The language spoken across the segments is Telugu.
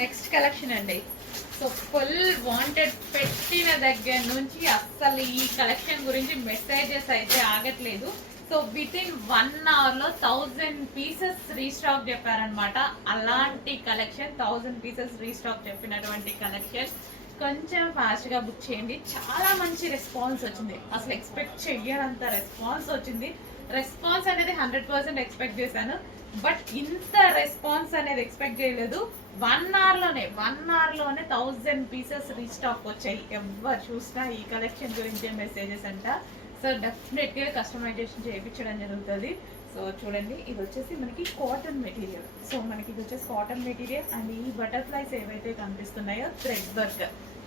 నెక్స్ట్ కలెక్షన్ అండి. సో ఫుల్ వాంటెడ్ పెట్టిన దగ్గర నుంచి అస్సలు ఈ కలెక్షన్ గురించి మెసేజెస్ అయితే ఆగట్లేదు. సో విత్ ఇన్ 1 hour లో 1000 పీసెస్ రీస్టాక్ చెప్పారనమాట. అలాంటి కలెక్షన్ 1000 పీసెస్ రీస్టాక్ చెప్పినటువంటి కలెక్షన్ కొంచెం ఫాస్ట్గా బుక్ చేయండి. చాలా మంచి రెస్పాన్స్ వచ్చింది. అసలు ఎక్స్పెక్ట్ చెయ్యనంత రెస్పాన్స్ వచ్చింది. రెస్పాన్స్ అనేది 100% ఎక్స్పెక్ట్ చేశాను, బట్ ఇంత రెస్పాన్స్ అనేది ఎక్స్పెక్ట్ చేయలేదు. 1 hour లోనే 1000 పీసెస్ రీస్టాక్ వచ్చాయి. ఎవరు చూసినా ఈ కలెక్షన్ గురించే మెసేజెస్ అంట. సో డెఫినెట్గా కస్టమైజేషన్ చేయించడం జరుగుతుంది. సో చూడండి, ఇది వచ్చేసి మనకి కాటన్ మెటీరియల్. సో మనకి ఇది వచ్చేసి కాటన్ మెటీరియల్ అండ్ ఈ బటర్ఫ్లైస్ ఏవైతే కనిపిస్తున్నాయో థ్రెడ్ వర్క్,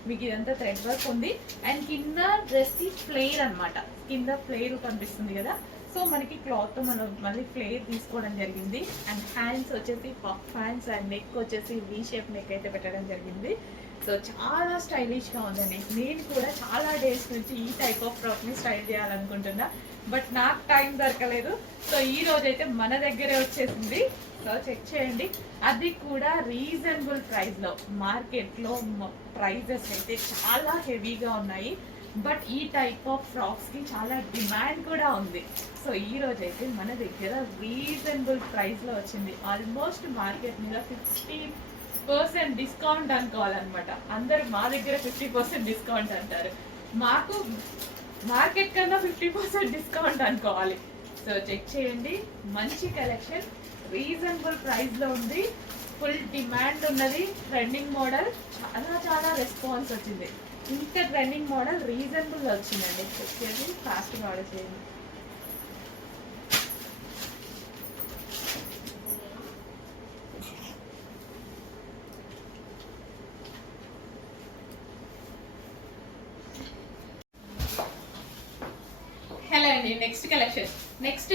మీకు ఇదంతా థ్రెడ్ వర్క్ ఉంది. అండ్ కింద డ్రెస్ కి ఫ్లేర్ అనమాట, కింద ఫ్లేర్ కనిపిస్తుంది కదా. సో మనకి క్లాత్ మనం మళ్ళీ ఫ్లేర్ తీసుకోవడం జరిగింది. అండ్ హ్యాండ్స్ వచ్చేసి పఫ్ హ్యాండ్స్ అండ్ నెక్ వచ్చేసి వీ షేప్ నెక్ అయితే పెట్టడం జరిగింది. సో చాలా స్టైలిష్గా ఉందండి. నేను కూడా చాలా డేస్ నుంచి ఈ టైప్ ఆఫ్ ఫ్రాక్ని స్టైల్ చేయాలనుకుంటున్నా, బట్ నాకు టైం దొరకలేదు. సో ఈ రోజైతే మన దగ్గరే వచ్చేసింది. సో చెక్ చేయండి, అది కూడా రీజనబుల్ ప్రైస్లో. మార్కెట్లో ప్రైజెస్ అయితే చాలా హెవీగా ఉన్నాయి, బట్ ఈ టైప్ ఆఫ్ ఫ్రాక్స్కి చాలా డిమాండ్ కూడా ఉంది. సో ఈ రోజైతే మన దగ్గర రీజనబుల్ ప్రైస్లో వచ్చింది. ఆల్మోస్ట్ మార్కెట్ మీద 50% డిస్కౌంట్ అనుకోవాలన్నమాట. అందరు మా దగ్గర 50% డిస్కౌంట్ అంటారు, మాకు మార్కెట్ కన్నా 50% డిస్కౌంట్ అనుకోవాలి. సో చెక్ చేయండి, మంచి కలెక్షన్ రీజనబుల్ ప్రైస్లో ఉంది. ఫుల్ డిమాండ్ ఉన్నది. ట్రెండింగ్ మోడల్, చాలా రెస్పాన్స్ వచ్చింది. ఇంత ట్రెండింగ్ మోడల్ రీజనబుల్ వచ్చిందండి. చెక్ చేసి ఫాస్ట్గా ఆర్డర్ చేయండి. హలో అండి, నెక్స్ట్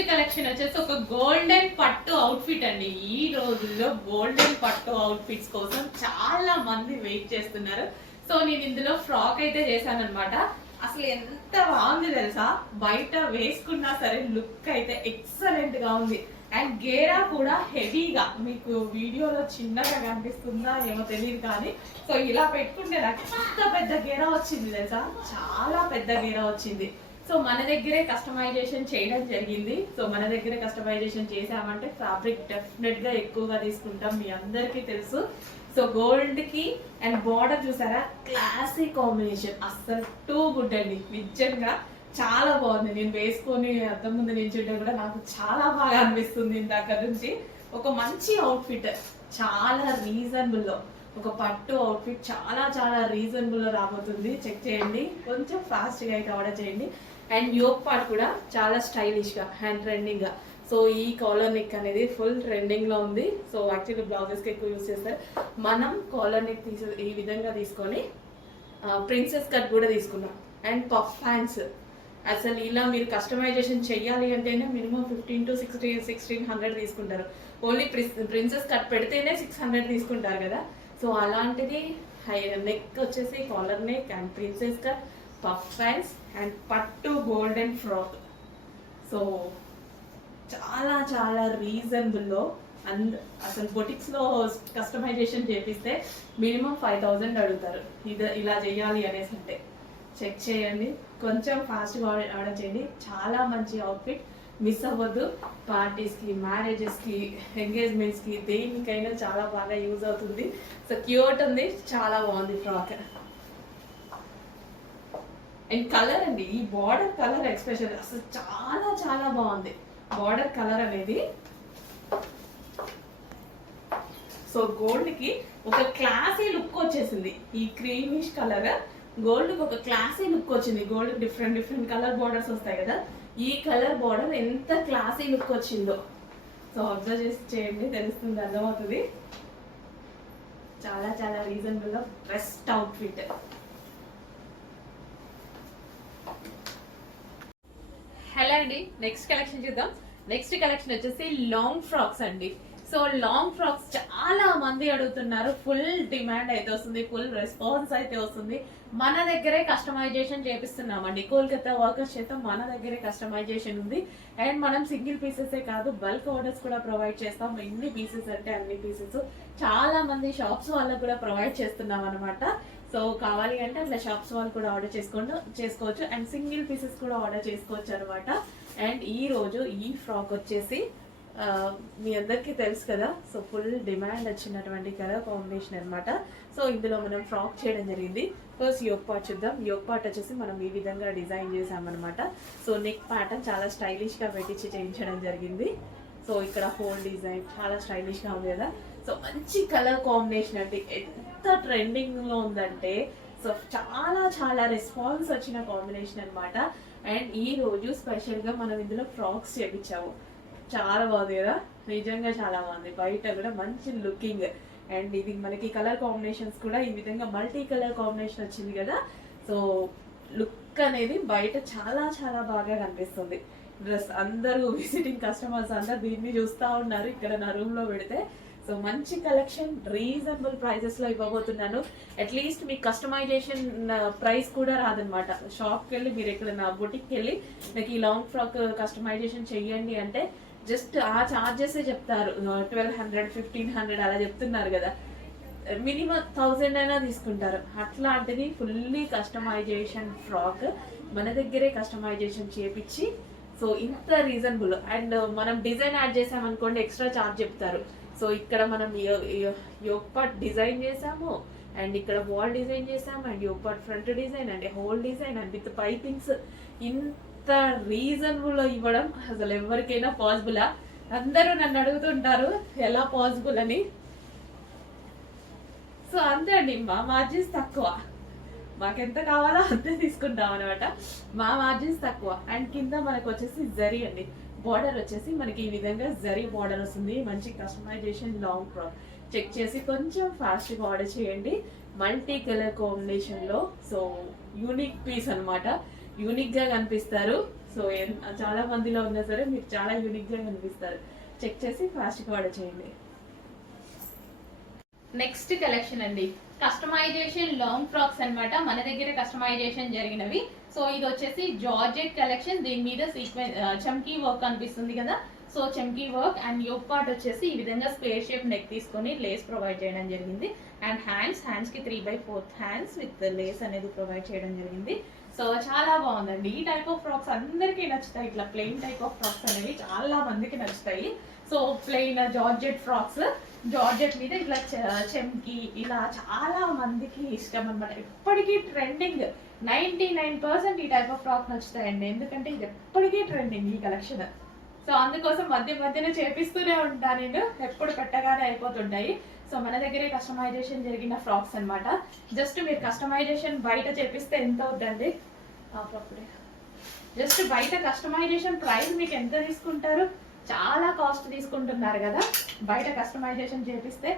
కలెక్షన్ వచ్చేసి ఒక గోల్డెన్ పట్టు అవుట్ఫిట్ అండి. ఈ రోజుల్లో గోల్డెన్ పట్టు అవుట్ఫిట్స్ కోసం చాలా మంది వెయిట్ చేస్తున్నారు. సో నేను ఇందులో ఫ్రాక్ అయితే చేశాను అనమాట. అసలు ఎంత బాగుంది తెలుసా, బయట వేసుకున్నా సరే లుక్ అయితే ఎక్సలెంట్ గా ఉంది. అండ్ గేరా కూడా హెవీగా, మీకు వీడియోలో చిన్నగా కనిపిస్తుందా ఏమో తెలియదు కానీ, సో ఇలా పెట్టుకుంటే నాకు ఎంత పెద్ద గేరా వచ్చింది తెలుసా, చాలా పెద్ద గేరా వచ్చింది. సో మన దగ్గరే కస్టమైజేషన్ చేయడం జరిగింది. సో మన దగ్గరే కస్టమైజేషన్ చేసామంటే ఫ్యాబ్రిక్ డెఫినెట్ గా ఎక్కువగా తీసుకుంటాం, మీ అందరికీ తెలుసు. సో గోల్డ్ కి అండ్ బార్డర్ చూసారా, క్లాసీ కాంబినేషన్, అస్సలు టూ గుడ్ అండి. నిజంగా చాలా బాగుంది. నేను వేసుకొని అద్దం ముందు నిల్చుంటే కూడా నాకు చాలా బాగా అనిపిస్తుంది. ఇందాక నుంచి ఒక మంచి అవుట్ఫిట్, చాలా రీజనబుల్ లో ఒక పట్టు అవుట్ఫిట్ చాలా రీజనబుల్ లో రాబోతుంది. చెక్ చేయండి, కొంచెం ఫాస్ట్ గా అయితే ఆర్డర్ చేయండి. అండ్ యోక్ పార్ట్ కూడా చాలా స్టైలిష్ గా, హ్యాండ్ ట్రెండింగ్ గా. సో ఈ కాలర్ నెక్ అనేది ఫుల్ ట్రెండింగ్ లో ఉంది. సో యాక్చువల్లీ బ్లౌజెస్ కి ఎక్కువ యూజ్ చేస్తారు. మనం కాలర్ నెక్ ఈ విధంగా తీసుకొని ప్రిన్సెస్ కట్ కూడా తీసుకున్నాం. అండ్ పఫ్ హ్యాండ్స్, అసలు ఇలా మీరు కస్టమైజేషన్ చెయ్యాలి అంటేనే మినిమం 15 to 1600 తీసుకుంటారు. ఓన్లీ ప్రిన్సెస్ కట్ పెడితేనే 600 తీసుకుంటారు కదా. సో అలాంటిది నెక్ వచ్చేసి collar neck and princess cut, puff hands and పట్టు గోల్డెన్ ఫ్రాక్. సో చాలా రీజనబుల్లో. అండ్ అసలు బొటిక్స్లో కస్టమైజేషన్ చేపిస్తే మినిమం 5000 అడుగుతారు ఇలా చేయాలి అనేసి అంటే. చెక్ చేయండి, కొంచెం ఫాస్ట్గా ఆర్డర్ చేయండి. చాలా మంచి అవుట్ఫిట్, మిస్ అవ్వద్దు. పార్టీస్కి, మ్యారేజెస్కి, ఎంగేజ్మెంట్స్కి, దేనికైనా చాలా బాగా యూజ్ అవుతుంది. సో క్యూట్ ఉంది, చాలా బాగుంది ఫ్రాక్. అండ్ కలర్ అండి, ఈ బార్డర్ కలర్ ఎక్స్ప్రెషన్ అసలు చాలా బాగుంది. బార్డర్ కలర్ అనేది సో గోల్డ్ కి ఒక క్లాసీ లుక్ వచ్చేసింది. ఈ క్రీమిష్ కలర్ గోల్డ్ కి ఒక క్లాసీ లుక్ వచ్చింది. గోల్డ్ డిఫరెంట్ కలర్ బార్డర్స్ వస్తాయి కదా, ఈ కలర్ బార్డర్ ఎంత క్లాసీ లుక్ వచ్చిందో. సో అబ్జర్వ్ చేసి చేయండి, తెలుస్తుంది, అర్థమవుతుంది. చాలా రీజనబుల్ గా బెస్ట్ అవుట్ఫిట్. హలో అండి, నెక్స్ట్ కలెక్షన్ చూద్దాం. నెక్స్ట్ కలెక్షన్ వచ్చేసి లాంగ్ ఫ్రాక్స్ అండి. సో లాంగ్ ఫ్రాక్స్ చాలా మంది మంది అడుగుతున్నారు. ఫుల్ డిమాండ్ అయితే వస్తుంది, ఫుల్ రెస్పాన్స్ అయితే వస్తుంది. మన దగ్గరే కస్టమైజేషన్ చేపిస్తున్నామండి. కోల్కతా వర్కర్స్ చేత మన దగ్గరే కస్టమైజేషన్ ఉంది. అండ్ మనం సింగిల్ పీసెసే కాదు, బల్క్ ఆర్డర్స్ కూడా ప్రొవైడ్ చేస్తాం. ఎన్ని పీసెస్ అంటే అన్ని పీసెస్ చాలా మంది షాప్స్ వాళ్ళకు కూడా ప్రొవైడ్ చేస్తున్నాం అనమాట. సో కావాలి అంటే అట్లా షాప్స్ వాళ్ళు కూడా ఆర్డర్ చేసుకోవచ్చు. అండ్ సింగిల్ పీసెస్ కూడా ఆర్డర్ చేసుకోవచ్చు అనమాట. అండ్ ఈ రోజు ఈ ఫ్రాక్ వచ్చేసి మీ అందరికీ తెలుసు కదా, సో ఫుల్ డిమాండ్ వచ్చినటువంటి కలర్ కాంబినేషన్ అనమాట. సో ఇందులో మనం ఫ్రాక్ చేయడం జరిగింది. ఫస్ట్ యోక్ పార్ట్ చూద్దాం. యోక్ పార్ట్ వచ్చేసి మనం ఈ విధంగా డిజైన్ చేసామన్నమాట. సో నెక్ ప్యాటర్న్ చాలా స్టైలిష్గా పెట్టించి చేయించడం జరిగింది. సో ఇక్కడ హోల్ డిజైన్ చాలా స్టైలిష్గా ఉంది కదా. సో మంచి కలర్ కాంబినేషన్ అండి, ఎంత ట్రెండింగ్లో ఉందంటే సో చాలా చాలా రెస్పాన్స్ వచ్చిన కాంబినేషన్ అనమాట. అండ్ ఈ రోజు స్పెషల్గా మనం ఇందులో ఫ్రాక్స్ చేయించాము. చాలా బాగుంది కదా, నిజంగా చాలా బాగుంది. బయట కూడా మంచి లుకింగ్. అండ్ ఇది మనకి కలర్ కాంబినేషన్స్ కూడా ఈ విధంగా మల్టీ కలర్ కాంబినేషన్ వచ్చింది కదా. సో లుక్ అనేది బయట చాలా చాలా బాగా కనిపిస్తుంది. డ్రెస్ అందరూ విజిటింగ్ కస్టమర్స్ అందరూ దీన్ని చూస్తూ ఉన్నారు ఇక్కడ నా రూమ్లో పెడితే. సో మంచి కలెక్షన్ రీజనబుల్ ప్రైజెస్లో ఇవ్వబోతున్నాను. అట్లీస్ట్ మీకు కస్టమైజేషన్ ప్రైస్ కూడా రాదనమాట. షాప్కి వెళ్ళి మీరు ఎక్కడైనా బొటిక్కి వెళ్ళి నాకు ఈ లాంగ్ ఫ్రాక్ కస్టమైజేషన్ చెయ్యండి అంటే జస్ట్ ఆ చార్జెస్ చెప్తారు. 1200 1500 అలా చెప్తున్నారు కదా, మినిమం 1000 అయినా తీసుకుంటారు. అట్లాంటిది ఫుల్లీ కస్టమైజేషన్ ఫ్రాక్ మన దగ్గరే కస్టమైజేషన్ చేపించి సో ఇంత రీజనబుల్. అండ్ మనం డిజైన్ యాడ్ చేసామనుకోండి ఎక్స్ట్రా చార్జ్ చెప్తారు. సో ఇక్కడ మనం యోక్ పార్ట్ డిజైన్ చేసాము, అండ్ ఇక్కడ వాల్ డిజైన్ చేసాము, and yoke part front design and whole design and with pipings. ఇంత రీజనబుల్ ఇవ్వడం అసలు ఎవరికైనా పాసిబులా? అందరూ నన్ను అడుగుతుంటారు ఎలా పాసిబుల్ అని. సో అంతే అండి, మా మార్జిన్స్ తక్కువ, మాకెంత కావాలో అంతే తీసుకుంటాం అనమాట. మా మార్జిన్స్ తక్కువ. అండ్ కింద మనకు వచ్చేసి జరీ అండి, బార్డర్ వచ్చేసి మనకి ఈ విధంగా జరీ బార్డర్ వస్తుంది. మంచి కస్టమైజేషన్ లాంగ్ ఫ్రాక్. చెక్ చేసి కొంచెం ఫాస్ట్గా ఆర్డర్ చేయండి. మల్టీ కలర్ కాంబినేషన్లో. సో యూనిక్ పీస్ అనమాట, యూనిక్గా కనిపిస్తారు. సో చాలా మందిలో ఉన్నా సరే మీరు చాలా యూనిక్గా కనిపిస్తారు. చెక్ చేసి ఫాస్ట్గా ఆర్డర్ చేయండి. నెక్స్ట్ కలెక్షన్ అండి, కస్టమైజేషన్ లాంగ్ ఫ్రాక్స్ అన్నమాట. మన దగ్గర కస్టమైజేషన్ జరిగినవి. సో ఇది వచ్చేసి జార్జెట్ కలెక్షన్. దీని మీద సీక్వెన్స్ చమ్కీ వర్క్ కనిపిస్తుంది కదా. సో చమ్కీ వర్క్ అండ్ యోక్ పార్ట్ వచ్చేసి ఈ విధంగా స్క్వేర్ షేప్ నెక్ తీసుకొని లేస్ ప్రొవైడ్ చేయడం జరిగింది. అండ్ హ్యాండ్స్ కి 3/4 హ్యాండ్స్ విత్ లేస్ అనేది ప్రొవైడ్ చేయడం జరిగింది. సో చాలా బాగుందండి. ఈ టైప్ ఆఫ్ ఫ్రాక్స్ అందరికీ నచ్చుతాయి. ఇట్లా ప్లెయిన్ టైప్ ఆఫ్ ఫ్రాక్స్ అనేవి చాలా మందికి నచ్చుతాయి. So plain georgette frocks, georgette మీద ఇట్లా చెమ్కి, ఇలా చాలా మందికి ఇష్టం అనమాట. ఎప్పటికీ ట్రెండింగ్. 99% ఈ టైప్ ఆఫ్ ఫ్రాక్ నచ్చుతాయండి, ఎందుకంటే ఇది ఎప్పటికీ ట్రెండింగ్ ఈ కలెక్షన్. సో అందుకోసం మధ్యన చేపిస్తూనే ఉంటాను నేను, ఎప్పుడు పెట్టగానే అయిపోతుంటాయి. సో మన దగ్గరే కస్టమైజేషన్ జరిగిన ఫ్రాక్స్ అనమాట. జస్ట్ మీరు కస్టమైజేషన్ బయట చేపిస్తే ఎంత అవుతుందండి? జస్ట్ బయట కస్టమైజేషన్ ప్రైస్ మీకు ఎంత తీసుకుంటారు? చాలా కాస్ట్ తీసుకుంటున్నారు కదా బయట కస్టమైజేషన్ చేపిస్తే.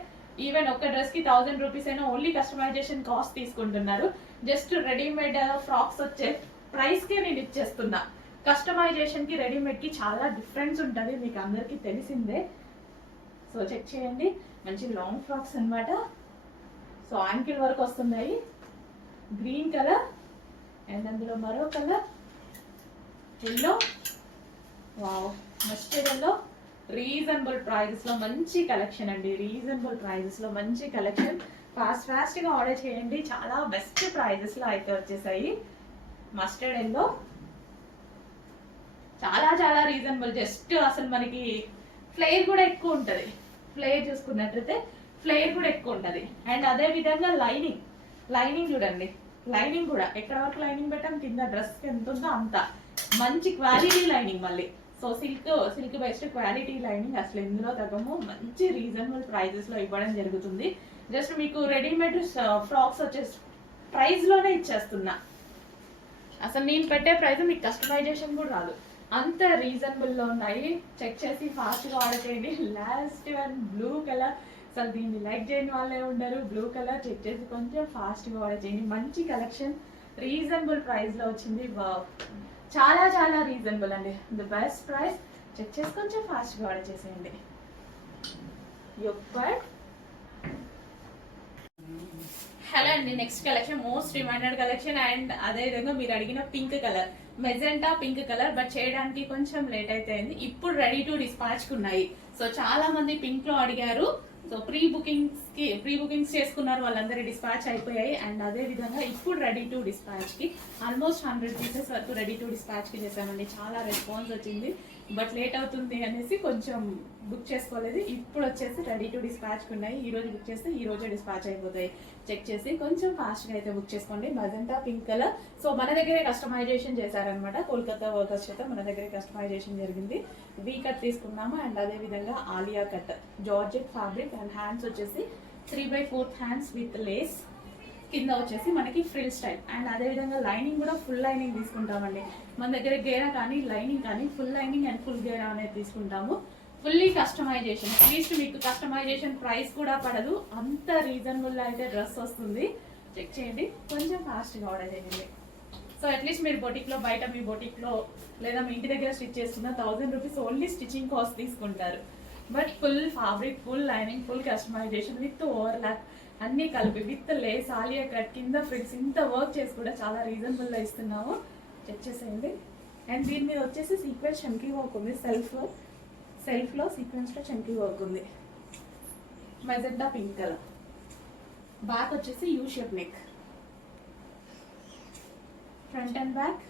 ఈవెన్ ఒక డ్రెస్ కి 1000 రూపీస్ అయినా ఓన్లీ కస్టమైజేషన్ కాస్ట్ తీసుకుంటున్నారు. జస్ట్ రెడీమేడ్ ఫ్రాక్స్ వచ్చే ప్రైస్ కే నేను ఇచ్చేస్తున్నా. కస్టమైజేషన్ కి రెడీమేడ్ కి చాలా డిఫరెన్స్ ఉంటుంది, మీకు అందరికీ తెలిసిందే. సో చెక్ చేయండి. మంచి లాంగ్ ఫ్రాక్స్ అన్నమాట. సో యాంకిల్ వరకు వస్తున్నాయి. గ్రీన్ కలర్ అండ్ అందులో మరో colour yellow. Wow, mustard yellow. Reasonable prices లో మంచి కలెక్షన్ అండి, రీజనబుల్ ప్రైజెస్ లో మంచి కలెక్షన్. ఫాస్ట్ గా ఆర్డర్ చేయండి. చాలా బెస్ట్ ప్రైజెస్ లో అయితే వచ్చేసాయి. మస్టర్డ్ ఎల్లో చాలా చాలా రీజనబుల్. జస్ట్ అసలు మనకి ఫ్లేర్ కూడా ఎక్కువ ఉంటుంది. ఫ్లేర్ చూసుకున్నట్లయితే ఫ్లేర్ కూడా ఎక్కువ ఉంటుంది. అండ్ అదే విధంగా లైనింగ్ చూడండి, లైనింగ్ కూడా ఎక్కడ వరకు లైనింగ్ పెట్టాం, కింద డ్రెస్ ఎంత ఉందో అంత మంచి క్వాలిటీ లైనింగ్. మళ్ళీ so silk based quality lining. అసలు ఇందులో తగ్గము. మంచి రీజనబుల్ ప్రైజెస్ లో ఇవ్వడం జరుగుతుంది. జస్ట్ మీకు రెడీమేడ్ ఫ్రాక్స్ వచ్చే ప్రైస్ లోనే ఇచ్చేస్తున్నా. అసలు నేను పెట్టే ప్రైస్ మీకు కస్టమైజేషన్ కూడా రాదు, అంత రీజనబుల్ లో ఉన్నాయి. చెక్ చేసి ఫాస్ట్ గా ఆర్డర్ చేయండి. Last one blue colour. అసలు దీన్ని లైక్ చేయని వాళ్ళే ఉండరు. బ్లూ కలర్ చెక్ చేసి కొంచెం ఫాస్ట్ గా ఆర్డర్ చేయండి. మంచి కలెక్షన్, రీజనబుల్ ప్రైస్ లో వచ్చింది. చాలా చాలా రీజనబుల్ అండి, ద బెస్ట్ ప్రైస్. చెక్ చేసి కొంచెం ఫాస్ట్ గా ఆర్డర్ చేసేయండి. యోక్ పార్ట్ అండి next collection, most reminded collection. And అదే విధంగా మీరు అడిగిన pink colour, magenta pink colour, but చేయడానికి కొంచెం లేట్ అయితే అయింది. ఇప్పుడు రెడీ టు డిస్పాచ్ ఉన్నాయి. సో చాలా మంది పింక్ లో అడిగారు. సో ప్రీ బుకింగ్స్ చేసుకున్నారు, వాళ్ళందరూ డిస్పాచ్ అయిపోయాయి. అండ్ అదే విధంగా ఇప్పుడు రెడీ టు డిస్పాచ్ కి ఆల్మోస్ట్ 100 పీసెస్ వరకు రెడీ టు డిస్పాచ్ కి చేసామండి. చాలా రెస్పాన్స్ వచ్చింది, బట్ లేట్ అవుతుంది అనేసి కొంచెం బుక్ చేసుకోలేదు. ఇప్పుడు వచ్చేసి రెడీ టు డిస్పాచ్ ఉన్నాయి. ఈ రోజు బుక్ చేస్తే ఈ రోజే డిస్పాచ్ అయిపోతాయి. చెక్ చేసి కొంచెం ఫాస్ట్ గా అయితే బుక్ చేసుకోండి. Magenta pink colour. సో మన దగ్గరే కస్టమైజేషన్ చేశారనమాట, కోల్కతా వర్కర్స్ చేత మన దగ్గరే కస్టమైజేషన్ జరిగింది. వీ కట్ తీసుకున్నాము. అండ్ అదే విధంగా Alia cut, georgette fabric. And hands వచ్చేసి 3/4 హ్యాండ్స్ విత్ లేస్. కింద వచ్చేసి మనకి ఫ్రిల్ స్టైల్. అండ్ అదే విధంగా లైనింగ్ కూడా ఫుల్ లైనింగ్ తీసుకుంటామండి. మన దగ్గర గేరా కానీ లైనింగ్ కానీ ఫుల్ లైనింగ్ అండ్ ఫుల్ గేరా అనేది తీసుకుంటాము. Fully customisation. అట్లీస్ట్ మీకు కస్టమైజేషన్ ప్రైస్ కూడా పడదు, అంత రీజనబుల్ అయితే డ్రెస్ వస్తుంది. చెక్ చేయండి, కొంచెం ఫాస్ట్గా ఆర్డర్ చేయండి. సో అట్లీస్ట్ మీరు బొటిక్లో, బయట మీ బొటిక్లో లేదా మీ ఇంటి దగ్గర స్టిచ్ చేసుకున్న 1000 రూపీస్ ఓన్లీ స్టిచ్చింగ్ కాస్ట్ తీసుకుంటారు. But full fabric, full lining, full customisation with overlap అన్ని కలిపి విత్ లేస్, ఆలియా కట్, కింద ఫ్రిల్స్, ఇంత వర్క్ చేసి కూడా చాలా రీజనబుల్గా ఇస్తున్నాము. చెక్ చేసేయండి. అండ్ దీని మీద వచ్చేసి సీక్వెన్స్ చమ్కీ వర్క్ ఉంది. సెల్ఫ్లో సీక్వెన్స్లో చమ్కీ వర్క్ ఉంది. Magenta pink colour. బ్యాక్ వచ్చేసి U shape neck, front and back.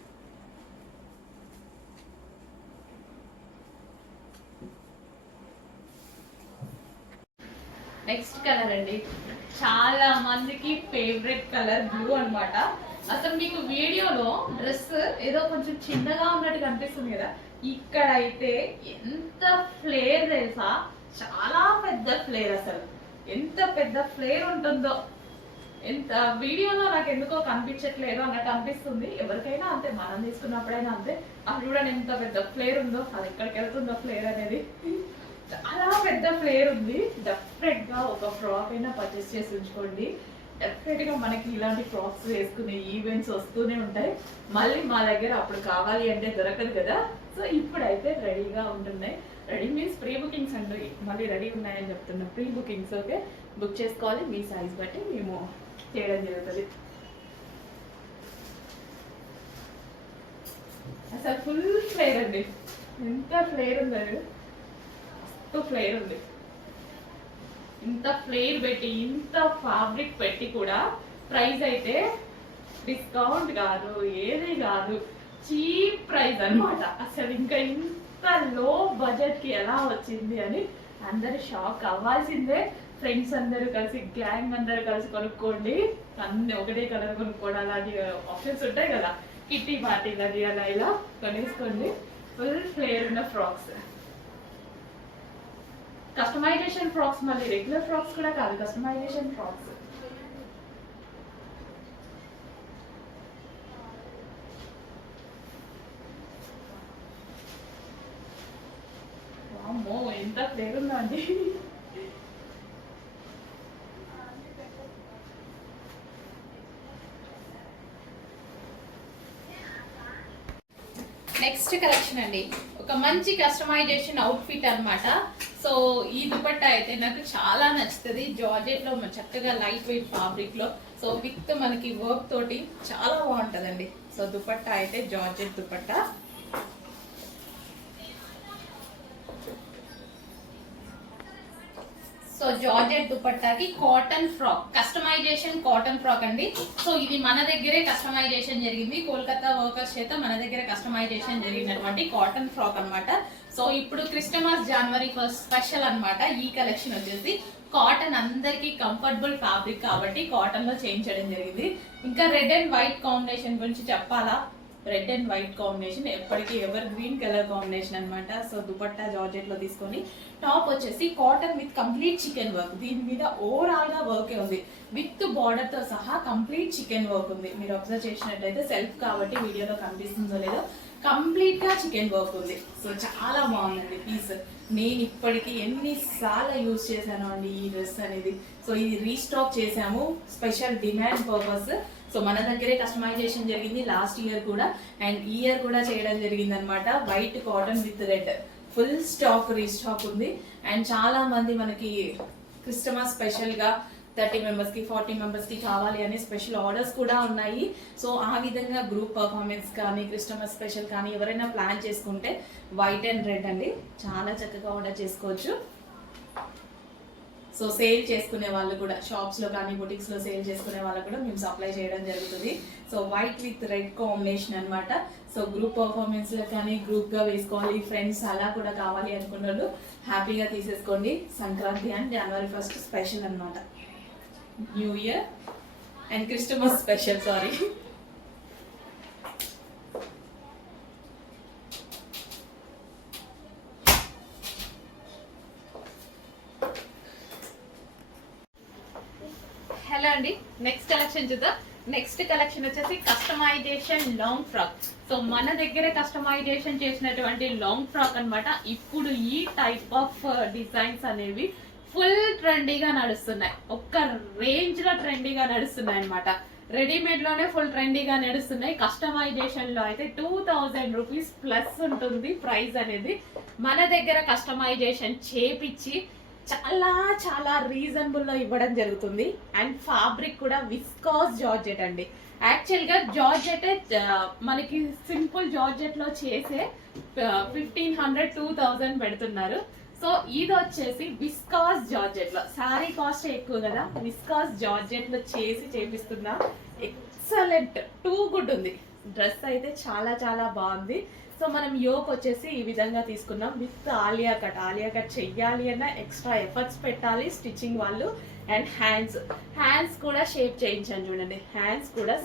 Next colour అండి, చాలా మందికి ఫేవరెట్ కలర్ బ్లూ అన్నమాట. అసలు మీకు వీడియోలో డ్రెస్ ఏదో కొంచెం చిన్నగా ఉన్నట్టు కనిపిస్తుంది కదా, ఇక్కడ అయితే ఎంత ఫ్లేర్ తెలుసా, చాలా పెద్ద ఫ్లేర్. అసలు ఎంత పెద్ద ఫ్లేర్ ఉంటుందో, ఎంత వీడియోలో నాకు ఎందుకో కనిపించట్లేదు అన్నట్టు అనిపిస్తుంది. ఎవరికైనా అంతే, మనం తీసుకున్నప్పుడైనా అంతే. అది చూడండి ఎంత పెద్ద ఫ్లేర్ ఉందో, అది ఎక్కడికి వెళ్తుందో ఫ్లేర్ అనేది. చాలా పెద్ద ఫ్లేర్ ఉంది. డెఫినెట్ గా ఒక ఫ్రాక్ అయినా పర్చేస్ చేసి ఉంచుకోండి. డెఫినెట్ గా మనకి ఇలాంటి ఫ్రాక్స్ వేసుకునే ఈవెంట్స్ వస్తూనే ఉంటాయి. మళ్ళీ మా దగ్గర అప్పుడు కావాలి అంటే దొరకదు కదా. సో ఇప్పుడైతే రెడీగా ఉంటున్నాయి. రెడీ మీన్స్ ప్రీ బుకింగ్స్ అండి, మళ్ళీ రెడీ ఉన్నాయని చెప్తున్నా. ప్రీ బుకింగ్స్ ఓకే, బుక్ చేసుకోవాలి. మీ సైజ్ బట్టి మేము చేయడం జరుగుతుంది. అసలు ఫుల్ ఫ్లేర్ అండి, ఎంత ఫ్లేర్ ఉంది, ఫ్లేర్ ఉంది. ఇంత ఫ్లేర్ పెట్టి, ఇంత ఫ్యాబ్రిక్ పెట్టి కూడా ప్రైస్ అయితే డిస్కౌంట్ కాదు, ఏది కాదు, చీప్ ప్రైస్ అన్నమాట. అసలు ఇంకా ఇంత లో బడ్జెట్ కి ఎలా వచ్చింది అని అందరు షాక్ అవ్వాల్సిందే. ఫ్రెండ్స్ అందరూ కలిసి, గ్యాంగ్ అందరూ కలిసి కొనుక్కోండి. అన్ని ఒకటే కలర్ కొనుక్కోవడం అలాంటి ఆప్షన్స్ ఉంటాయి కదా, కిట్టి పార్టీలది అలా ఇలా కొనేసుకోండి. ఫుల్ ఫ్లేర్ ఉన్న ఫ్రాక్స్, కస్టమైజేషన్ ఫ్రాక్స్, మళ్ళీ రెగ్యులర్ ఫ్రాక్స్ కూడా కాదు, కస్టమైజేషన్ ఫ్రాక్స్. అమ్మో ఎంత ఫ్లేర్ ఉందా అండి. నెక్స్ట్ కలెక్షన్ అండి, ఒక మంచి కస్టమైజేషన్ అవుట్ఫిట్ అన్నమాట. సో ఈ దుపట్టా అయితే నాకు చాలా నచ్చుతుంది. జార్జెట్ లో చక్కగా లైట్ వెయిట్ ఫ్యాబ్రిక్ లో, సో విత్ మనకి వర్క్ తోటి చాలా బాగుంటదండి. సో దుపట్టా అయితే జార్జెట్ దుపట్టా. సో జార్జెట్ దుపట్టాకి cotton frock, customization cotton frock అండి. సో ఇది మన దగ్గరే కస్టమైజేషన్ జరిగింది, కోల్కతా వర్కర్స్ చేత మన దగ్గర కస్టమైజేషన్ జరిగినటువంటి కాటన్ ఫ్రాక్ అన్నమాట. సో ఇప్పుడు క్రిస్టమస్ జనవరి 1 స్పెషల్ అన్నమాట. ఈ కలెక్షన్ వచ్చేసి కాటన్, అందరికి కంఫర్టబుల్ ఫ్యాబ్రిక్ కాబట్టి కాటన్ లో చేయించడం జరిగింది. ఇంకా రెడ్ అండ్ వైట్ కాంబినేషన్ గురించి చెప్పాలా, రెడ్ అండ్ వైట్ కాంబినేషన్ ఎప్పటికీ ఎవర్ గ్రీన్ కలర్ కాంబినేషన్ అన్నమాట. సో దుపట్టా జార్జెట్ లో తీసుకొని, టాప్ వచ్చేసి cotton with complete chicken work. దీని మీద ఓవరాల్ గా వర్క్ ఉంది, విత్ బార్డర్ తో సహా కంప్లీట్ చికెన్ వర్క్ ఉంది. మీరు అబ్జర్వ్ చేసినట్టయితే సెల్ఫ్ కాబట్టి వీడియోలో కనిపిస్తుందో లేదో, కంప్లీట్ గా చికెన్ వర్క్ ఉంది. సో చాలా బాగుందండి పీస్. నేను ఇప్పటికి ఎన్నిసార్లు యూజ్ చేశాను అండి ఈ డ్రెస్ అనేది. సో ఇది రీస్టాక్ చేసాము, స్పెషల్ డిమాండ్ పర్పస్. సో మన దగ్గరే కస్టమైజేషన్ జరిగింది లాస్ట్ ఇయర్ కూడా, అండ్ ఈ ఇయర్ కూడా చేయడం జరిగింది అనమాట. White cotton with red, full stock restock ఉంది. అండ్ చాలా మంది మనకి క్రిస్టమస్ స్పెషల్ గా 30 మెంబర్స్కి 40 మెంబర్స్కి కావాలి అని స్పెషల్ ఆర్డర్స్ కూడా ఉన్నాయి. సో ఆ విధంగా గ్రూప్ పర్ఫార్మెన్స్ కానీ క్రిస్టమస్ స్పెషల్ కానీ ఎవరైనా ప్లాన్ చేసుకుంటే వైట్ అండ్ రెడ్ అండి, చాలా చక్కగా ఆర్డర్ చేసుకోవచ్చు. సో సేల్ చేసుకునే వాళ్ళు కూడా షాప్స్లో కానీ బుటిక్స్లో సేల్ చేసుకునే వాళ్ళకు కూడా మేము సప్లై చేయడం జరుగుతుంది. So white with red combination అనమాట. సో గ్రూప్ పర్ఫార్మెన్స్లో కానీ గ్రూప్గా వేసుకోవాలి, ఫ్రెండ్స్ అలా కూడా కావాలి అనుకున్న వాళ్ళు హ్యాపీగా తీసేసుకోండి. సంక్రాంతి అండ్ జనవరి 1 స్పెషల్ అనమాట, new year and Christmas special. Sorry, hello అండి, నెక్స్ట్ కలెక్షన్ చూద్దాం. నెక్స్ట్ కలెక్షన్ వచ్చేసి కస్టమైజేషన్ లాంగ్ ఫ్రాక్. సో మన దగ్గర కస్టమైజేషన్ చేసినటువంటి లాంగ్ ఫ్రాక్ అన్నమాట. ఇప్పుడు ఈ టైప్ ఆఫ్ డిజైన్స్ అనేవి ఫుల్ ట్రెండీగా నడుస్తున్నాయి, ఒక్క రేంజ్ లో ట్రెండీగా నడుస్తున్నాయి అనమాట. రెడీమేడ్ లోనే ఫుల్ ట్రెండీగా నడుస్తున్నాయి. కస్టమైజేషన్ లో అయితే 2000 రూపీస్ ప్లస్ ఉంటుంది ప్రైస్ అనేది. మన దగ్గర కస్టమైజేషన్ చేపించి చాలా చాలా రీజనబుల్ లో ఇవ్వడం జరుగుతుంది. అండ్ ఫ్యాబ్రిక్ కూడా విస్కాస్ జార్జెట్ అండి. యాక్చువల్ గా జార్జెట్ మనకి సింపుల్ జార్జెట్ లో చేసే 1500-2000 పెడుతున్నారు. సో ఇది వచ్చేసి విస్కాస్ జార్జెట్ లో, సారీ కాస్ట్ ఎక్కువ కదా, విస్కాస్ జార్జెట్ లో చేసి చేపిస్తున్నా. ఎక్సలెంట్, టూ గుడ్ ఉంది. డ్రెస్ అయితే చాలా చాలా బాగుంది. సో మనం యోక్ వచ్చేసి ఈ విధంగా తీసుకున్నాం with Alia cut. Alia cut చెయ్యాలి అన్న ఎక్స్ట్రా ఎఫర్ట్స్ పెట్టాలి స్టిచ్చింగ్ వాళ్ళు. అండ్ హ్యాండ్స్ కూడా షేప్ చేయించాను చూడండి. హ్యాండ్స్ కూడా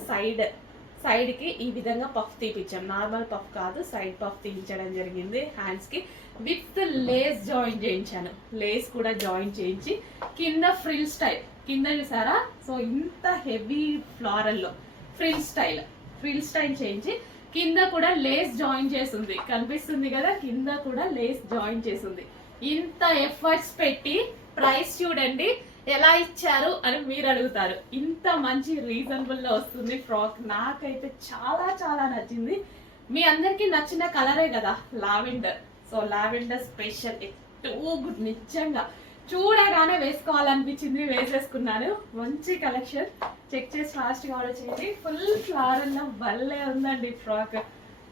సైడ్ కి ఈ విధంగా పఫ్ తీపించాం, నార్మల్ పఫ్ కాదు, సైడ్ పఫ్ తీయించడం జరిగింది. హ్యాండ్స్ కి విత్ లేస్ జాయిన్ చేయించాను, లేస్ కూడా జాయిన్ చేయించి కింద ఫ్రిల్ స్టైల్, కింద చూసారా. సో ఇంత హెవీ ఫ్లారల్ లో ఫ్రిల్ స్టైల్ చేయించి కింద కూడా లేస్ జాయిన్ చేసింది, కనిపిస్తుంది కదా, కింద కూడా లేస్ జాయిన్ చేసింది. ఇంత ఎఫర్ట్స్ పెట్టి ప్రైస్ చూడండి ఎలా ఇచ్చారు అని మీరు అడుగుతారు. ఇంత మంచి రీజనబుల్ లో వస్తుంది ఫ్రాక్. నాకైతే చాలా చాలా నచ్చింది. మీ అందరికి నచ్చిన కలరే కదా lavender. So lavender special, too good. నిజంగా చూడగానే వేసుకోవాలనిపించింది, వేసేసుకున్నాను. మంచి కలెక్షన్, చెక్ చేసి ఫాస్ట్ గా ఆర్డర్ చేయండి. ఫుల్ ఫ్లారల్ లో భలే ఉందండి ఫ్రాక్,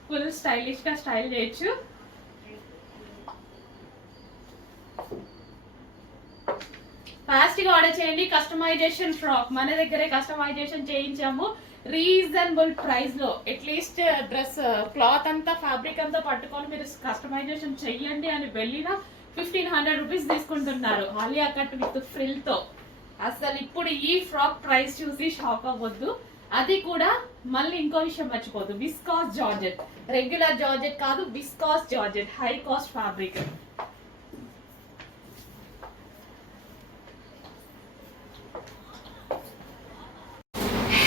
ఫుల్ స్టైలిష్ గా స్టైల్ చేయొచ్చు. ఫాస్ట్ గా ఆర్డర్ చేయండి. కస్టమైజేషన్ ఫ్రాక్ మన దగ్గరే కస్టమైజేషన్ చేయించాము రీజనబుల్ ప్రైస్ లో. అట్లీస్ట్ డ్రెస్ క్లాత్ అంతా ఫ్యాబ్రిక్ అంతా పట్టుకొని మీరు కస్టమైజేషన్ చెయ్యండి అని వెళ్ళినా 1500 రూపీస్ తీసుకుంటున్నారు ఆలియా కట్ విత్ ఫ్రిల్ తో. అసలు ఇప్పుడు ఈ ఫ్రాక్ ప్రైస్ చూసి షాక్ అవ్వద్దు. అది కూడా మళ్ళీ ఇంకో విషయం మర్చిపోద్దు, విస్కాస్ జార్జెట్, రెగ్యులర్ జార్జెట్ కాదు, viscous georgette, high cost fabric.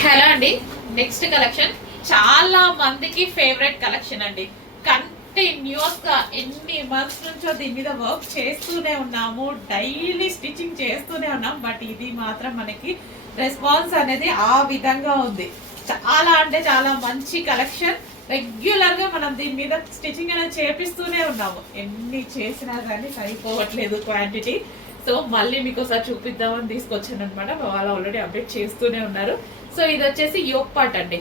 Hello అండి, నెక్స్ట్ కలెక్షన్ చాలా మందికి ఫేవరెట్ కలెక్షన్ అండి. కంటిన్యూస్ గా ఎన్ని మంత్స్ నుంచో దీని మీద వర్క్ చేస్తూనే ఉన్నాము, డైలీ స్టిచ్చింగ్ చేస్తూనే ఉన్నాం. బట్ ఇది మాత్రం మనకి రెస్పాన్స్ అనేది ఆ విధంగా ఉంది. చాలా అంటే చాలా మంచి కలెక్షన్. రెగ్యులర్ గా మనం దీని మీద స్టిచ్చింగ్ అనేది చేపిస్తూనే ఉన్నాము, ఎన్ని చేసినా కానీ సరిపోవట్లేదు క్వాంటిటీ. సో మళ్ళీ మీకు ఒకసారి చూపిద్దామని తీసుకొచ్చాను అనమాట. వాళ్ళు ఆల్రెడీ అప్డేట్ చేస్తూనే ఉన్నారు. సో ఇది వచ్చేసి యోక్ పార్ట్ అండి.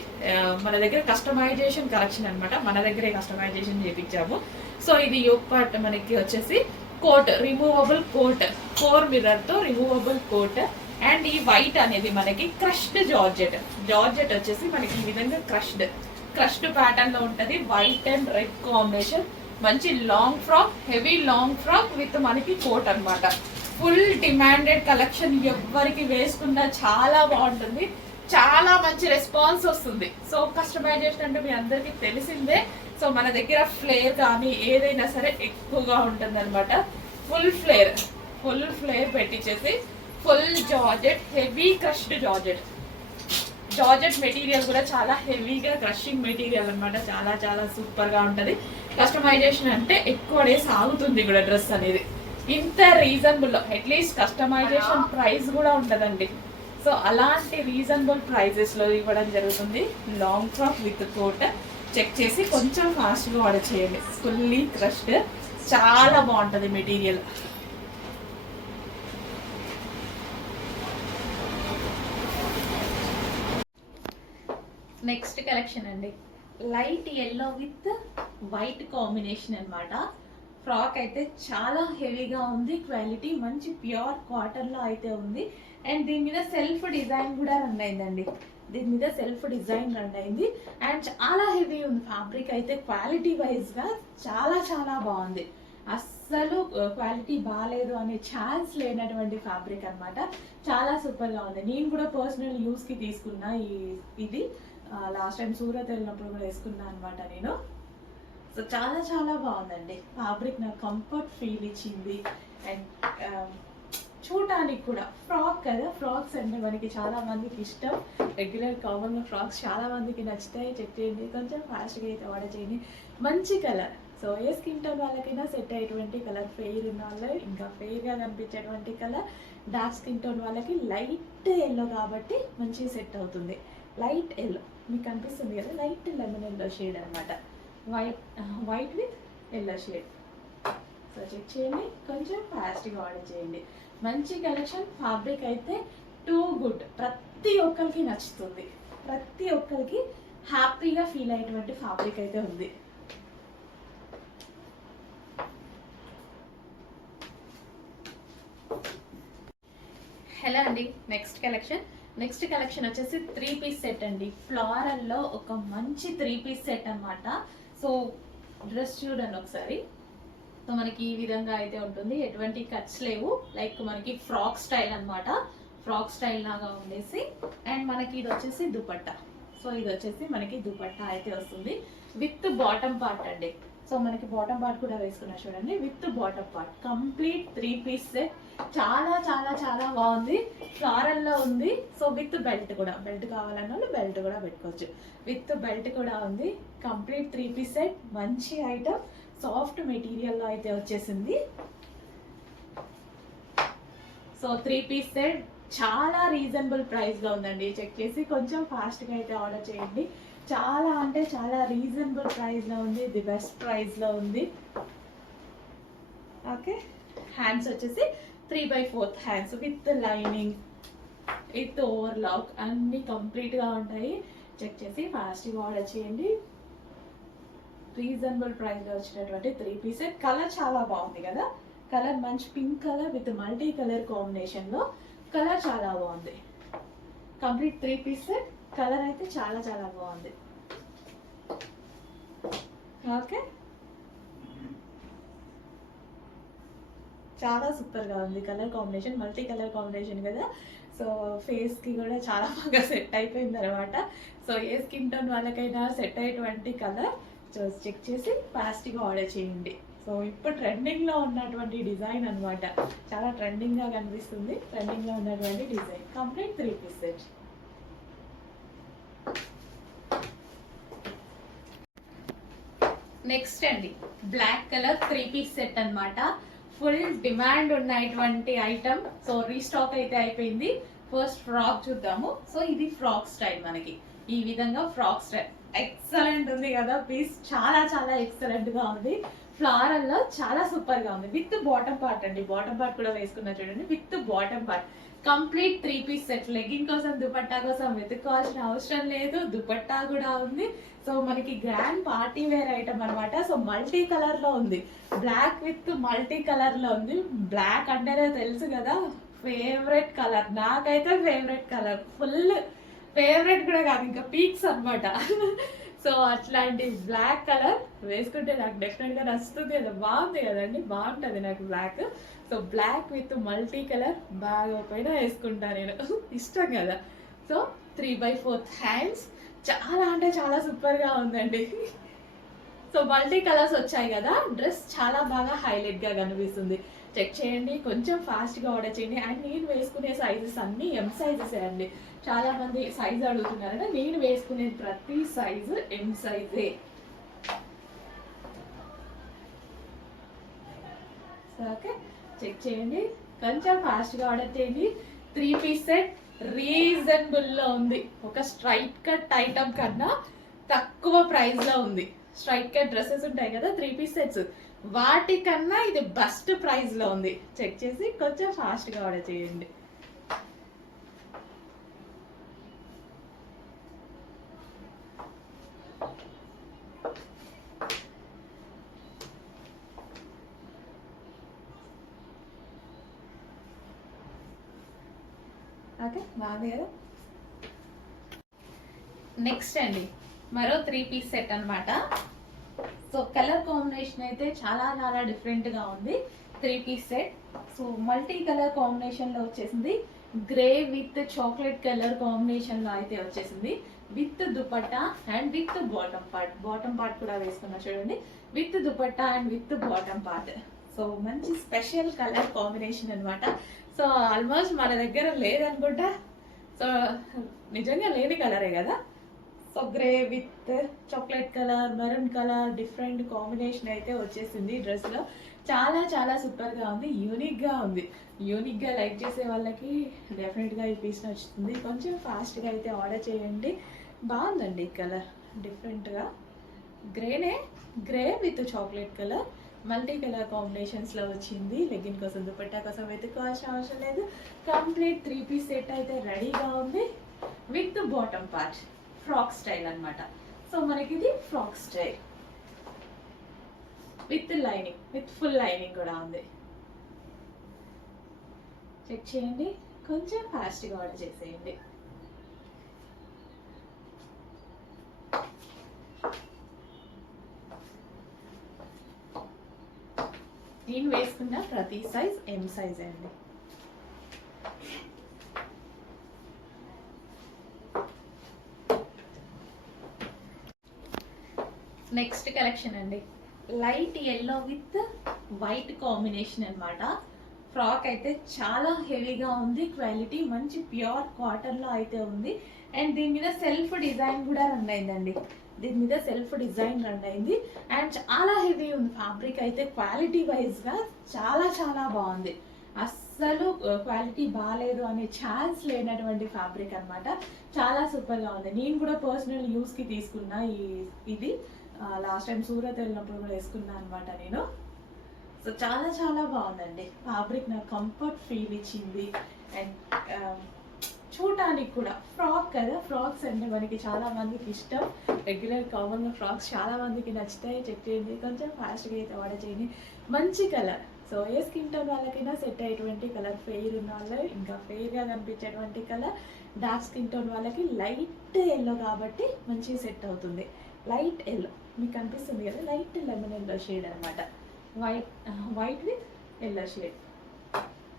మన దగ్గర కస్టమైజేషన్ కలెక్షన్ అనమాట, మన దగ్గరే కస్టమైజేషన్ చేయించాము. సో ఇది యోక్ పార్ట్ మనకి వచ్చేసి కోట్, రిమూవబుల్ కోట్, 4 మిర్రర్ తో రిమూవబుల్ కోట్. అండ్ ఈ వైట్ అనేది మనకి క్రష్డ్ జార్జెట్ వచ్చేసి మనకి ఈ విధంగా క్రష్డ్ ప్యాటర్న్ లో ఉంటది. వైట్ అండ్ రెడ్ కాంబినేషన్, మంచి long frock, heavy long frock with మనకి కోట్ అనమాట. ఫుల్ డిమాండెడ్ కలెక్షన్, ఎవరికి వేసుకున్నా చాలా బాగుంటుంది, చాలా మంచి రెస్పాన్స్ వస్తుంది. సో కస్టమైజేషన్ అంటే మీ అందరికి తెలిసిందే. సో మన దగ్గర ఫ్లేర్ కానీ ఏదైనా సరే ఎక్కువగా ఉంటుంది అనమాట. ఫుల్ ఫ్లేర్ పెట్టించేసి full georgette, heavy crushed georgette material కూడా చాలా హెవీగా క్రషింగ్ మెటీరియల్ అనమాట. చాలా చాలా సూపర్ గా ఉంటది. కస్టమైజేషన్ అంటే ఎక్కువ డేస్ ఆగుతుంది కూడా డ్రెస్ అనేది. ఇంత రీజనబుల్ లో అట్లీస్ట్ కస్టమైజేషన్ ప్రైస్ కూడా ఉండదండి. సో అలాంటి రీజనబుల్ ప్రైజెస్ లో ఇవ్వడం జరుగుతుంది. Long frock with coat check చేసి కొంచెం ఫాస్ట్ గా ఆర్డర్ చేయండి. ఫుల్లీ క్రష్డ్, చాలా బాగుంటది మెటీరియల్. నెక్స్ట్ కలెక్షన్ అండి, light yellow with white combination అన్నమాట. ఫ్రాక్ అయితే చాలా హెవీగా ఉంది, క్వాలిటీ మంచి ప్యూర్ కాటన్ లో అయితే ఉంది. అండ్ దీని మీద సెల్ఫ్ డిజైన్ కూడా రన్ అయిందండి, దీని మీద సెల్ఫ్ డిజైన్ రన్ అయింది. అండ్ చాలా హెవీ ఉంది ఫ్యాబ్రిక్ అయితే, క్వాలిటీ వైజ్ గా చాలా చాలా బాగుంది. అస్సలు క్వాలిటీ బాగాలేదు అనే ఛాన్స్ లేనటువంటి ఫ్యాబ్రిక్ అన్నమాట. చాలా సూపర్ గా ఉంది. నేను కూడా పర్సనల్ యూస్ కి తీసుకున్నా ఇది లాస్ట్ టైం సూరత్ వెళ్ళినప్పుడు కూడా వేసుకున్నా అనమాట నేను. సో చాలా చాలా బాగుందండి ఫ్యాబ్రిక్, నాకు కంఫర్ట్ ఫీల్ ఇచ్చింది. అండ్ చూడటానికి కూడా ఫ్రాక్ కదా, ఫ్రాక్స్ అంటే మనకి చాలా మందికి ఇష్టం. రెగ్యులర్ కామన్గా ఫ్రాక్స్ చాలా మందికి నచ్చుతాయి. చెక్ చేయండి, కొంచెం ఫాస్ట్గా అయితే ఆర్డర్ చేయండి. మంచి కలర్, సో ఏ స్కిన్ టోన్ వాళ్ళకైనా సెట్ అయ్యేటువంటి కలర్, ఫెయిర్ ఉన్న వాళ్ళు ఇంకా ఫెయిర్గా కనిపించేటువంటి కలర్, డార్క్ స్కిన్ టోన్ వాళ్ళకి లైట్ ఎల్లో కాబట్టి మంచిగా సెట్ అవుతుంది. లైట్ ఎల్లో మీకు కనిపిస్తుంది కదా, లైట్ లెమన్ ఎల్లో షేడ్ అనమాట, white with yellow shade. So check చేయండి, కొంచెం ఫాస్ట్గా ఆర్డర్ చేయండి. మంచి కలెక్షన్, ఫ్యాబ్రిక్ అయితే టూ గుడ్, ప్రతి ఒక్కరికి నచ్చుతుంది, ప్రతి ఒక్కరికి హ్యాపీగా ఫీల్ అయ్యేటువంటి ఫ్యాబ్రిక్ అయితే ఉంది. హలో అండి, నెక్స్ట్ కలెక్షన్ వచ్చేసి 3 పీస్ సెట్ అండి. ఫ్లోరల్లో ఒక మంచి 3 పీస్ సెట్ అన్నమాట. సో డ్రెస్ చూడండి ఒకసారి. సో మనకి ఈ విధంగా అయితే ఉంటుంది, ఎటువంటి కట్స్ లేవు, లైక్ మనకి ఫ్రాక్ స్టైల్ అన్నమాట. ఫ్రాక్ స్టైల్ లాగా ఉండేసి, అండ్ మనకి ఇది వచ్చేసి దుపట్టా. సో ఇది వచ్చేసి మనకి దుపట్టా అయితే వస్తుంది విత్ బాటమ్ పార్ట్ అండి. సో మనకి బాటమ్ పార్ట్ కూడా వేసుకున్నా చూడండి, with bottom part, complete 3 piece set. చాలా చాలా చాలా బాగుంది, ఫ్లారల్ లో ఉంది. సో విత్ బెల్ట్ కూడా, బెల్ట్ కావాలన్న వాళ్ళు బెల్ట్ కూడా పెట్టుకోవచ్చు, విత్ బెల్ట్ కూడా ఉంది. కంప్లీట్ 3 పీస్ సెట్, మంచి ఐటమ్, సాఫ్ట్ మెటీరియల్ లో అయితే వచ్చేసింది. సో 3 పీస్ సెట్ చాలా రీజనబుల్ ప్రైస్ లో ఉందండి. చెక్ చేసి కొంచెం ఫాస్ట్ గా అయితే ఆర్డర్ చేయండి. చాలా అంటే చాలా రీజనబుల్ ప్రైస్ లో ఉంది, ది బెస్ట్ ప్రైస్ లో ఉంది. ఓకే, హ్యాండ్స్ వచ్చేసి 3/4 hands with lining, with overlock, అన్ని కంప్లీట్ గా ఉంటాయి. చెక్ చేసి ఫాస్ట్ గా ఆర్డర్ చేయండి. రీజనబుల్ ప్రైస్ లో వచ్చినటువంటి 3 పీస్ సెట్. కలర్ చాలా బాగుంది కదా, కలర్ మంచి pink colour with multi colour combination లో, కలర్ చాలా బాగుంది. కంప్లీట్ 3 పీస్ సెట్, కలర్ అయితే చాలా చాలా బాగుంది. ఓకే, చాలా సూపర్ గా ఉంది colour combination, multi colour combination కదా. సో ఫేస్ కి కూడా చాలా బాగా సెట్ అయిపోయింది అనమాట. సో ఏ స్కిన్ టోన్ వాళ్ళకైనా సెట్ అయ్యేటువంటి కలర్. సో చెక్ చేసి ఫాస్ట్ గా ఆర్డర్ చేయండి. సో ఇప్పుడు ట్రెండింగ్ లో ఉన్నటువంటి డిజైన్ అనమాట, చాలా ట్రెండింగ్ గా కనిపిస్తుంది, ట్రెండింగ్ లో ఉన్నటువంటి design. Complete 3 piece set. Next అండి, బ్లాక్ కలర్ 3 పీస్ సెట్ అన్నమాట. ఫుల్ డిమాండ్ ఉన్నటువంటి ఐటమ్. సో రీస్టాక్ అయితే అయిపోయింది. ఫస్ట్ ఫ్రాక్ చూద్దాము. సో ఇది ఫ్రాక్ స్టైల్, మనకి ఈ విధంగా ఫ్రాక్ స్టైల్ ఎక్సలెంట్ ఉంది కదా పీస్, చాలా చాలా ఎక్సలెంట్ గా ఉంది. ఫ్లారల్ లో చాలా సూపర్ గా ఉంది, విత్ బాటమ్ పార్ట్ అండి. బాటమ్ పార్ట్ కూడా వేసుకున్నా చూడండి, with bottom part. Complete 3 piece set. Legging కోసం దుపట్టా కోసం వెతుక్కోవాల్సిన అవసరం లేదు, దుపట్టా కూడా ఉంది. సో మనకి గ్రాండ్ పార్టీ వేర్ ఐటమ్ అనమాట. సో మల్టీ కలర్ లో ఉంది, బ్లాక్ విత్ మల్టీ కలర్ లో ఉంది. బ్లాక్ అంటేనే తెలుసు కదా, ఫేవరెట్ కలర్, నాకైతే ఫేవరెట్ కలర్, ఫుల్ ఫేవరెట్ కూడా కాదు, ఇంకా పీక్స్ అనమాట. సో అట్లాంటి బ్లాక్ కలర్ వేసుకుంటే నాకు డెఫినెట్ గా నచ్చుతుంది కదా, బాగుంది కదండి, బాగుంటది నాకు black. So black with multi colour బాగా పైన వేసుకుంటా నేను, ఇష్టం కదా. సో 3/4 హ్యాండ్స్, చాలా అంటే చాలా సూపర్ గా ఉందండి. సో మల్టీ కలర్స్ వచ్చాయి కదా, డ్రెస్ చాలా బాగా హైలైట్ గా కనిపిస్తుంది. చెక్ చేయండి, కొంచెం ఫాస్ట్ గా ఆర్డర్ చేయండి. అండ్ నేను వేసుకునే సైజెస్ అన్ని ఎం సైజెస్ అండి. చాలా మంది సైజ్ అడుగుతున్నారని నేను వేసుకునే ప్రతి సైజు ఎం సైజే. ఓకే, చెక్ చేయండి, కొంచెం ఫాస్ట్ గా ఆర్డర్ చేయండి. 3 పీస్ సెట్ రీజనబుల్ లో ఉంది. ఒక స్ట్రైట్ కట్ ఐటమ్ కన్నా తక్కువ ప్రైస్ లో ఉంది. స్ట్రైట్ కట్ డ్రెస్సెస్ ఉంటాయి కదా 3 పీస్ సెట్స్, వాటికన్నా ఇది బెస్ట్ ప్రైస్ లో ఉంది. చెక్ చేసి కొంచెం ఫాస్ట్ గా ఆర్డర్ చేయండి. ఓకే బాగుంది కదా. నెక్స్ట్ అండి మరో 3 పీస్ సెట్ అన్నమాట. సో కలర్ కాంబినేషన్ అయితే చాలా చాలా డిఫరెంట్గా ఉంది. 3 piece set. So multi colour కాంబినేషన్లో వచ్చేసింది. గ్రే విత్ చాక్లెట్ కలర్ కాంబినేషన్లో అయితే వచ్చేసింది. With dupatta and with bottom part కూడా వేసుకున్నా చూడండి. With dupatta and with bottom part. So మంచి స్పెషల్ కలర్ కాంబినేషన్ అన్నమాట. సో ఆల్మోస్ట్ మన దగ్గర లేదనుకుంటా. సో నిజంగా లేని కలరే కదా. So grey with chocolate colour, maroon colour different combination అయితే వచ్చేసింది డ్రెస్లో. చాలా చాలా సూపర్గా ఉంది, యూనిక్గా ఉంది. యూనిక్గా లైక్ చేసే వాళ్ళకి డెఫినెట్గా ఈ పీస్ నచ్చుతుంది. కొంచెం ఫాస్ట్గా అయితే ఆర్డర్ చేయండి. బాగుందండి కలర్ డిఫరెంట్గా. Grey with chocolate colour multi colour కాంబినేషన్స్లో వచ్చింది. లెగ్గిన్ కోసం దుపట్టా కోసం వెతుక్కోవాల్సిన అవసరం లేదు. కంప్లీట్ 3 పీస్ సెట్ అయితే రెడీగా ఉంది with bottom part. Frock style అన్నమాట. సో మనకి ఇది frock style with lining, with full lining కూడా ఉంది. చెక్ చేయండి, కొంచెం ఫాస్ట్గా ఆర్డర్ చేసేయండి. నేను వేసుకున్న ప్రతి సైజ్ M సైజ్ అండి. నెక్స్ట్ కలెక్షన్ అండి light yellow with white combination అన్నమాట. ఫ్రాక్ అయితే చాలా హెవీగా ఉంది. క్వాలిటీ మంచి ప్యూర్ కాటన్లో అయితే ఉంది. అండ్ దీని మీద సెల్ఫ్ డిజైన్ కూడా రన్ అయిందండి. అండ్ చాలా హెవీ ఉంది. ఫ్యాబ్రిక్ అయితే క్వాలిటీ వైజ్గా చాలా చాలా బాగుంది. అస్సలు క్వాలిటీ బాగాలేదు అనే ఛాన్స్ లేనటువంటి ఫ్యాబ్రిక్ అన్నమాట. చాలా సూపర్గా ఉంది. నేను కూడా పర్సనల్ యూస్కి తీసుకున్నా ఇది లాస్ట్ టైం సూరత్ వెళ్ళినప్పుడు కూడా వేసుకున్నాను అనమాట నేను. సో చాలా చాలా బాగుందండి. ఫ్యాబ్రిక్ నాకు కంఫర్ట్ ఫీల్ ఇచ్చింది. అండ్ చూడటానికి కూడా ఫ్రాక్ కదా, ఫ్రాక్స్ అంటే మనకి చాలా మందికి ఇష్టం. రెగ్యులర్ కామన్గా ఫ్రాక్స్ చాలా మందికి నచ్చుతాయి. చెక్ చేయండి, కొంచెం ఫాస్ట్గా అయితే ఆర్డర్ చేయండి. మంచి కలర్. సో ఏ స్కిన్ టోన్ వాళ్ళకైనా సెట్ అయ్యేటువంటి కలర్, ఫెయిర్ ఉన్న వాళ్ళు ఇంకా ఫెయిర్గా కనిపించేటువంటి కలర్, డార్క్ స్కిన్ టోన్ వాళ్ళకి లైట్ ఎల్లో కాబట్టి మంచిగా సెట్ అవుతుంది. లైట్ ఎల్లో మీకు కనిపిస్తుంది కదా, లైట్ లెమన్ ఎల్లో షేడ్ అనమాట. White with yellow shade.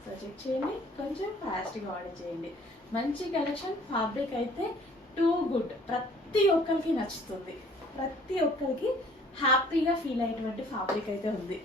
So check చేయండి, కొంచెం ఫాస్ట్గా ఆర్డర్ చేయండి. మంచి కలెక్షన్. ఫ్యాబ్రిక్ అయితే టూ గుడ్. ప్రతి ఒక్కరికి నచ్చుతుంది, ప్రతి ఒక్కరికి హ్యాపీగా ఫీల్ అయ్యేటువంటి ఫ్యాబ్రిక్ అయితే ఉంది.